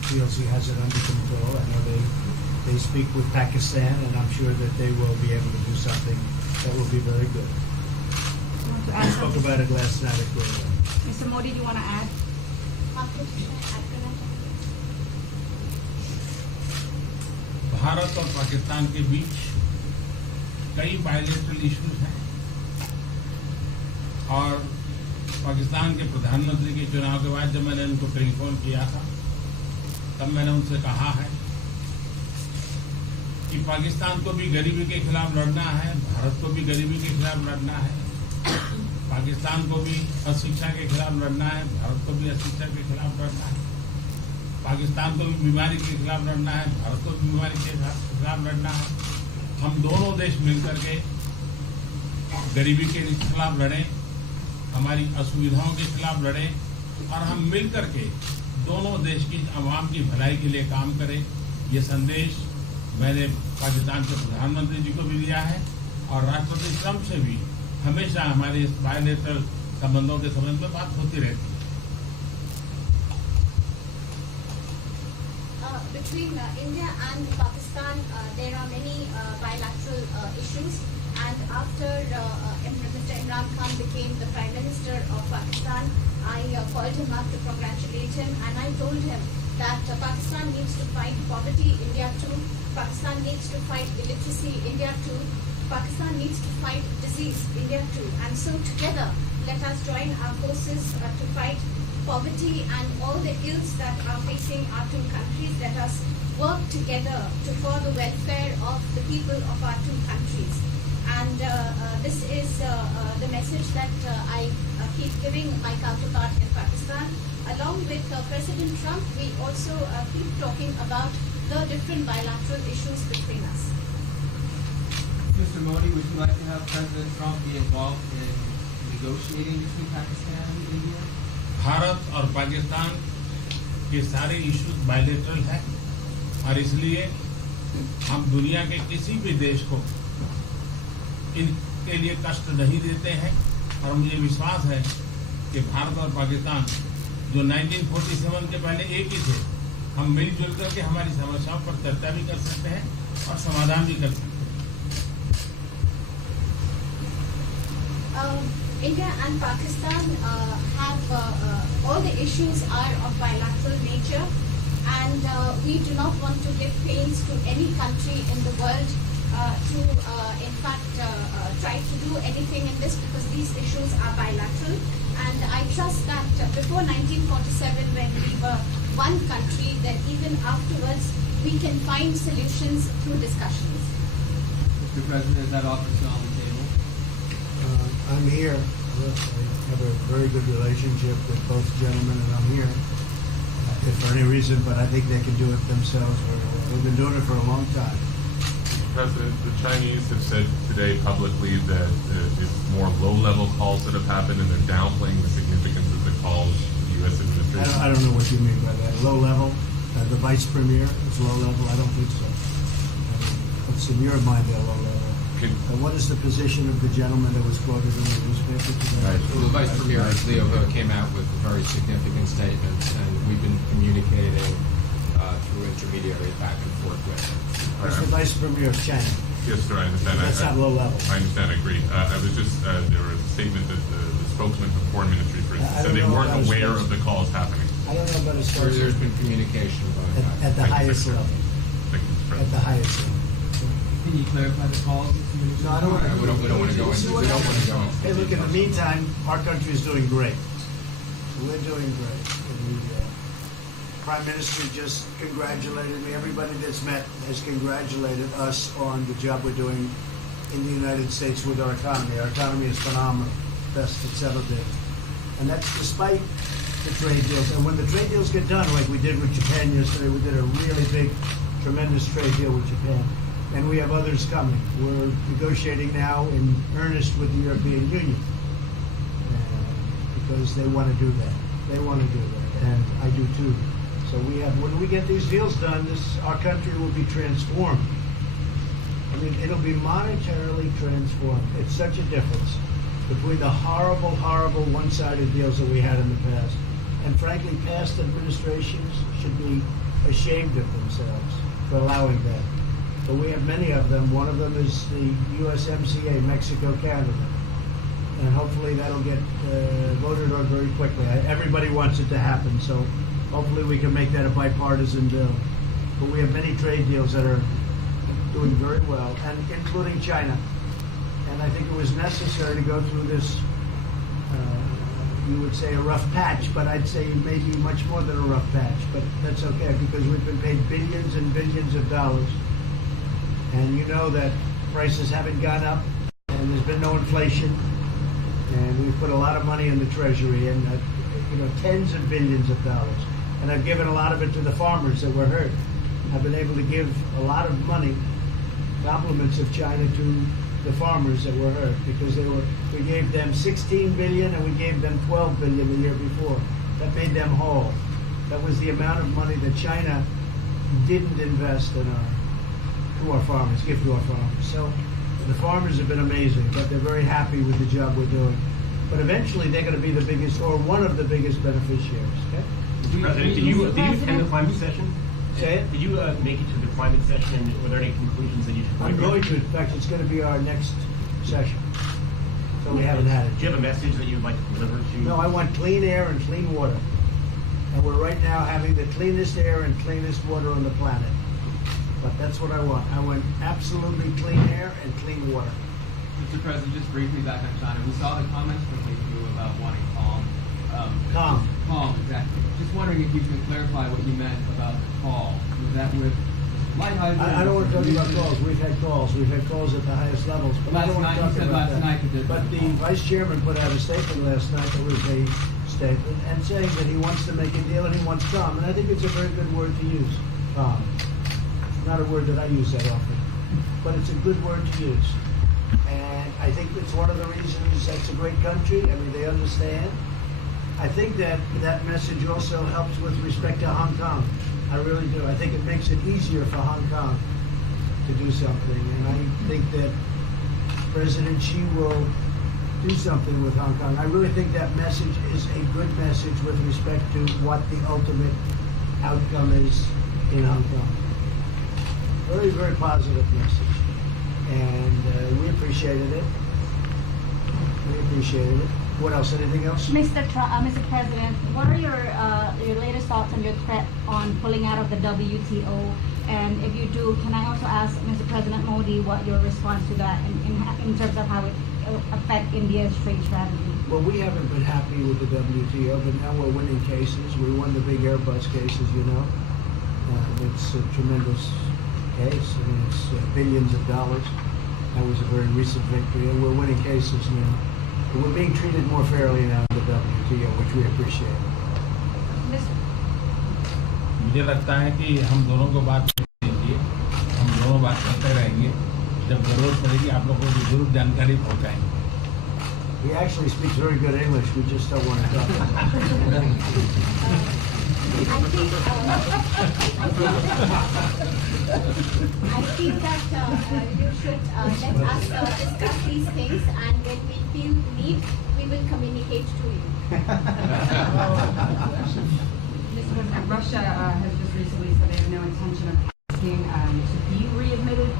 feels he has it under control. I know they speak with Pakistan, and I'm sure that they will be able to do something that will be very good. I spoke about it last night at Bilateral. Mr. Modi, do you want to add? Bharat और पाकिस्तान के बीच कई bilateral issues हैं और पाकिस्तान के प्रधानमंत्री के चुनाव के बाद जब मैंने उनको टेलीफोन किया था तब मैंने उनसे कहा है कि पाकिस्तान को भी गरीबी के खिलाफ लड़ना है, भारत को भी गरीबी के खिलाफ लड़ना है, पाकिस्तान को भी अशिक्षा के खिलाफ लड़ना है, भारत को भी अशिक्षा के खिलाफ लड़ना है, पाकिस्तान को भी बीमारी के खिलाफ लड़ना है, भारत को भी बीमारी के खिलाफ लड़ना है। हम दोनों देश मिलकर के गरीबी के खिलाफ लड़ें, हमारी असुविधाओं के खिलाफ लड़ें और हम मिलकर के दोनों देश की आवाम की भलाई के लिए काम करें। ये संदेश मैंने पाकिस्तान के प्रधानमंत्री जी को भी दिया है और राष्ट्रपति ट्रंप से भी हमेशा हमारे इस बायलैटरल संबंधों के संबंध में बात होती रहती है। Between India and Pakistan, there are many bilateral issues. And after Mr. Imran Khan became the Prime Minister of Pakistan, I called him up to congratulate him, and I told him that Pakistan needs to fight poverty, India too. Pakistan needs to fight illiteracy, India too. Pakistan needs to fight disease, India too. And so together, let us join our forces to fight poverty and all the ills that are facing our two countries. Let us work together for the welfare of the people of our two countries. And this is the message that I keep giving my counterpart in Pakistan. Along with President Trump, we also keep talking about the different bilateral issues between us. Mr. Modi, would you like to have President Trump be involved in negotiating between Pakistan and India? Bharat और पाकिस्तान के सारे issues bilateral हैं और इसलिए हम दुनिया के किसी भी देश को इनके लिए कष्ट नहीं देते हैं और मुझे विश्वास है कि भारत और पाकिस्तान जो 1947 के पहले एक ही थे, हम मिलजुल करके हमारी समस्याओं पर चर्चा भी कर सकते हैं और समाधान भी कर सकते हैं। India and Pakistan have all the issues are of bilateral nature, and we do not want to give pains to any country in the world to in fact try to do anything in this, because these issues are bilateral. And I trust that before 1947, when we were one country, then even afterwards we can find solutions through discussions. Mr. President, is that offer still on the table? I'm here. I have a very good relationship with both gentlemen, and I'm here if for any reason, but I think they can do it themselves very well. They've been doing it for a long time. President, the Chinese have said today publicly that it's more low-level calls that have happened, and they're downplaying the significance of the calls to the U.S. administration. I don't know what you mean by that. Low level? The vice premier is low level? I don't think so. What's in your mind, they're low level? What is the position of the gentleman that was quoted in the newspaper today? Right. Well, the Vice Premier, Leo, came out with very significant statements, and we've been communicating through intermediaries back and forth with him. That's the Vice Premier of China. Yes, sir, I understand. That's not low level. I understand, I agree. I was just, there was a statement that the spokesman for the Foreign Ministry, for instance, said they weren't aware of the calls happening. I don't know about his There's been communication at the highest level. Thank you, Mr. At the President. highest level. Can you clarify the calls? No, I don't want to. We don't want to go into. We don't want to go into. Hey, look, in the meantime, our country is doing great. We're doing great. The Prime Minister just congratulated me. Everybody that's met has congratulated us on the job we're doing in the United States with our economy. Our economy is phenomenal, best it's ever been. And that's despite the trade deals. And when the trade deals get done, like we did with Japan yesterday, we did a really big, tremendous trade deal with Japan. And we have others coming. We're negotiating now in earnest with the European Union because they want to do that. They want to do that, and I do too. So we have. When we get these deals done, our country will be transformed. I mean, it'll be monetarily transformed. It's such a difference between the horrible, horrible one-sided deals that we had in the past And frankly, past administrations should be ashamed of themselves for allowing that. But we have many of them. One of them is the USMCA, Mexico-Canada. And hopefully that'll get voted on very quickly. Everybody wants it to happen, so hopefully we can make that a bipartisan bill. But we have many trade deals that are doing very well, and including China. And I think it was necessary to go through this, you would say a rough patch, but I'd say maybe much more than a rough patch. But that's okay, because we've been paid billions and billions of dollars. And you know that prices haven't gone up, and there's been no inflation. And we've put a lot of money in the Treasury, and tens of billions of dollars. And I've given a lot of it to the farmers that were hurt. I've been able to give a lot of money, compliments of China, to the farmers that were hurt, because we gave them 16 billion and we gave them 12 billion the year before. That made them whole. That was the amount of money that China didn't invest in to our farmers, give to our farmers. So the farmers have been amazing, but they're very happy with the job we're doing. But eventually they're going to be the biggest, or one of the biggest beneficiaries. Okay? Mr. President, did you attend the climate session? Say it? Did you make it to the climate session, and were there any conclusions that you took away I'm from it? going to. In fact, it's going to be our next session. So we haven't had it. Do you have a message that you would like to deliver to? No, I want clean air and clean water. And we're right now having the cleanest air and cleanest water on the planet. But that's what I want. I want absolutely clean air and clean water. Mr. President, just briefly back on China, we saw the comments from you about wanting calm. Calm. Calm, exactly. Just wondering if you could clarify what you meant about the call. Was that with light hydrogen? I don't want to talk about calls. We've had calls. We've had calls at the highest levels. But I don't want to talk about that. But the Vice Chairman put out a statement last night that was a statement, and saying that he wants to make a deal and he wants calm. And I think it's a very good word to use. Calm. It's not a word that I use that often, but it's a good word to use. And I think it's one of the reasons that's a great country. I mean, they understand. I think that message also helps with respect to Hong Kong. I really do. I think it makes it easier for Hong Kong to do something. And I think that President Xi will do something with Hong Kong. I really think that message is a good message with respect to what the ultimate outcome is in Hong Kong. Very, very positive message. And we appreciated it. We appreciated it. What else? Anything else? Mr. President, what are your latest thoughts on your threat on pulling out of the WTO? And if you do, can I also ask Mr. President Modi what your response to that in terms of how it will affect India's trade strategy? Well, we haven't been happy with the WTO, but now we're winning cases. We won the big Airbus cases, you know. It's a tremendous case. I mean, it's billions of dollars. That was a very recent victory, and we're winning cases now. We're being treated more fairly now in the WTO, which we appreciate. मुझे लगता है कि हम दोनों को बात कीजिए, हम दोनों बात करते रहेंगे, जब जरूरत पड़ेगी आप लोगों को जरूर जानकारी पहुंचाएंगे. He actually speaks very good English. We just don't want to talk about it. I think that you should let us discuss these things, and when we feel need, we will communicate to you. Mr. President, Russia has just recently said they have no intention of asking to be readmitted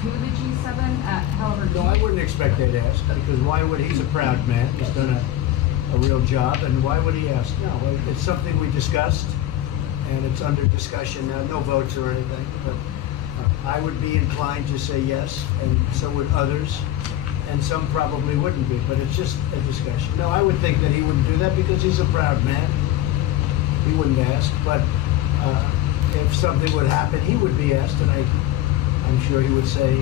to the G7. However, No, I wouldn't expect they'd ask, because why would he's a proud man. He's done a real job, and why would he ask? No, it's something we discussed, and it's under discussion now. No votes or anything, but I would be inclined to say yes, and so would others, and some probably wouldn't be, but it's just a discussion. No, I would think that he wouldn't do that because he's a proud man. He wouldn't ask, but if something would happen, he would be asked, and I'm sure he would say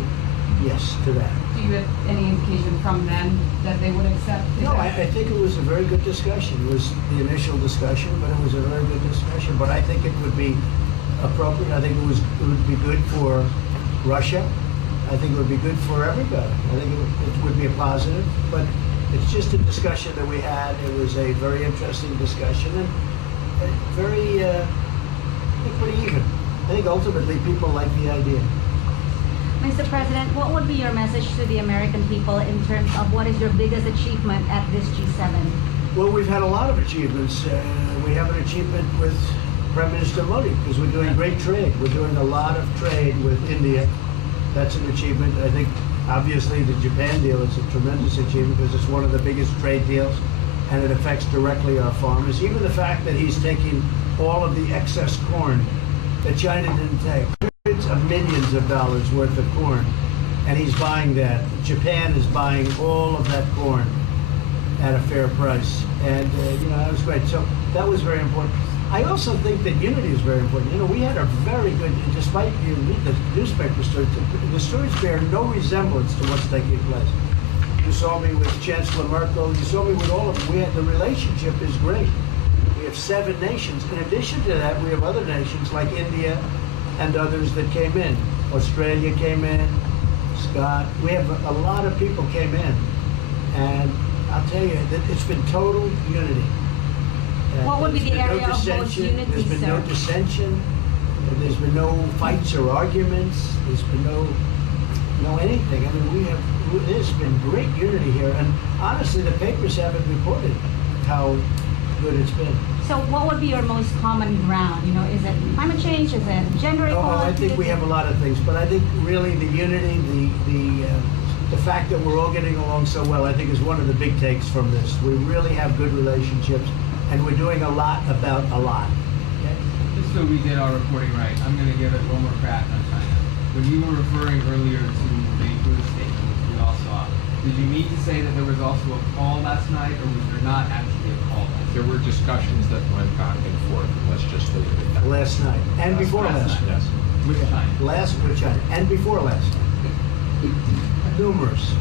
yes to that. do you have any indication from them that they would accept? No, I think it was a very good discussion. It was the initial discussion, but it was a very good discussion. But I think it would be appropriate. I think it would be good for Russia. I think it would be good for everybody. I think it would be a positive. But it's just a discussion that we had. It was a very interesting discussion and very, I think, pretty even. I think ultimately people like the idea. Mr. President, what would be your message to the American people in terms of what is your biggest achievement at this G7? Well, we've had a lot of achievements. we have an achievement with Prime Minister Modi because we're doing great trade. We're doing a lot of trade with India. That's an achievement. I think obviously the Japan deal is a tremendous achievement because it's one of the biggest trade deals and it affects directly our farmers. Even the fact that he's taking all of the excess corn that China didn't take, hundreds of millions of dollars worth of corn, and he's buying that. Japan is buying all of that corn at a fair price. And, that was great. So that was very important. I also think that unity is very important. We had a very good, despite you read the newspaper stories, the stories bear no resemblance to what's taking place. You saw me with Chancellor Merkel. You saw me with all of them. The relationship is great. We have 7 nations. In addition to that, we have other nations like India and others that came in. Australia came in, Scott. We have a lot of people came in. And I'll tell you that it's been total unity. What would be the area of most dissension. unity, There's been sir? no dissension. There's been no fights or arguments. There's been no anything. I mean, there's been great unity here. And honestly, the papers haven't reported how good it's been. So what would be your most common ground? Is it climate change? Is it gender equality? I think we have a lot of things, but I think really the unity, the fact that we're all getting along so well, I think is one of the big takes from this. We really have good relationships, and we're doing a lot about a lot. Okay? Just so we get our reporting right, I'm going to give it one more crack on China. When you were referring earlier to the Buddha statement, which we all saw, did you mean to say that there was also a call last night, or was there not actually a call last night? There were discussions that went back and forth, and let's just leave it at that. Last night, and before last night. Yes. With China? Last with China, and before last night. Numerous.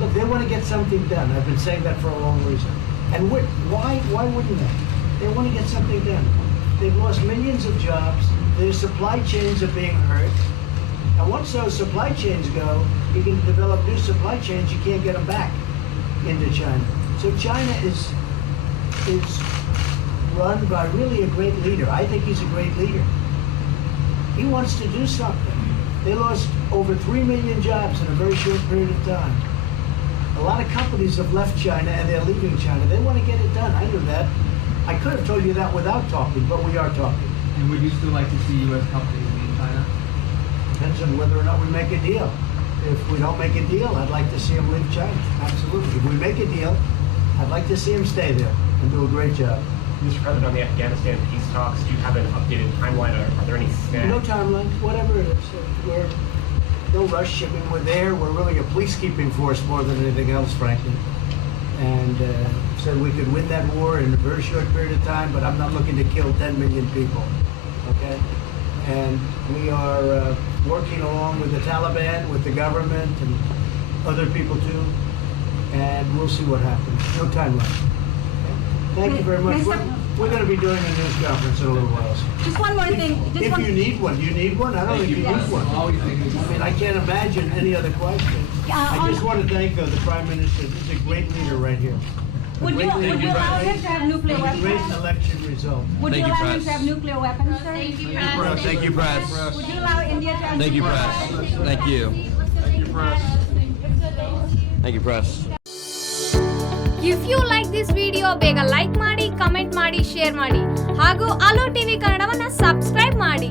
Look, they want to get something done. I've been saying that for a long reason. And why wouldn't they? They want to get something done. They've lost millions of jobs. Their supply chains are being hurt. And once those supply chains go, you can develop new supply chains. You can't get them back into China. So China is run by really a great leader. I think he's a great leader. He wants to do something. They lost over 3 million jobs in a very short period of time. A lot of companies have left China and they're leaving China. They want to get it done. I knew that. I could have told you that without talking, but we are talking. And would you still like to see U.S. companies leave China? Depends on whether or not we make a deal. If we don't make a deal, I'd like to see them leave China. Absolutely. If we make a deal, I'd like to see them stay there and do a great job. Mr. President, on the Afghanistan peace talks, do you have an updated timeline? Are there any snags? No timeline, whatever it is. We're no rush. I mean, we're there. We're really a peacekeeping force more than anything else, frankly. And said we could win that war in a very short period of time, but I'm not looking to kill 10 million people. Okay? And we are working along with the Taliban, with the government, and other people too. And we'll see what happens. No timeline. Thank you very much. We're going to be doing a news conference in a little while. Just one more thing. If you need one, do you need one? I don't think you need one. I mean, I can't imagine any other question. I just want to thank the Prime Minister. He's a great leader right here. Would you allow him to have nuclear Great weapons? election result. Would you allow him to have nuclear weapons, sir? Thank you, press. Would you allow India to have Thank you, nuclear press. weapons? Thank you. Thank you, press. If you like this video ಬೇಗ like ಮಾಡಿ, comment ಮಾಡಿ, share ಮಾಡಿ ಹಾಗೂ hello TV ಕನ್ನಡವನ್ನ subscribe ಮಾಡಿ.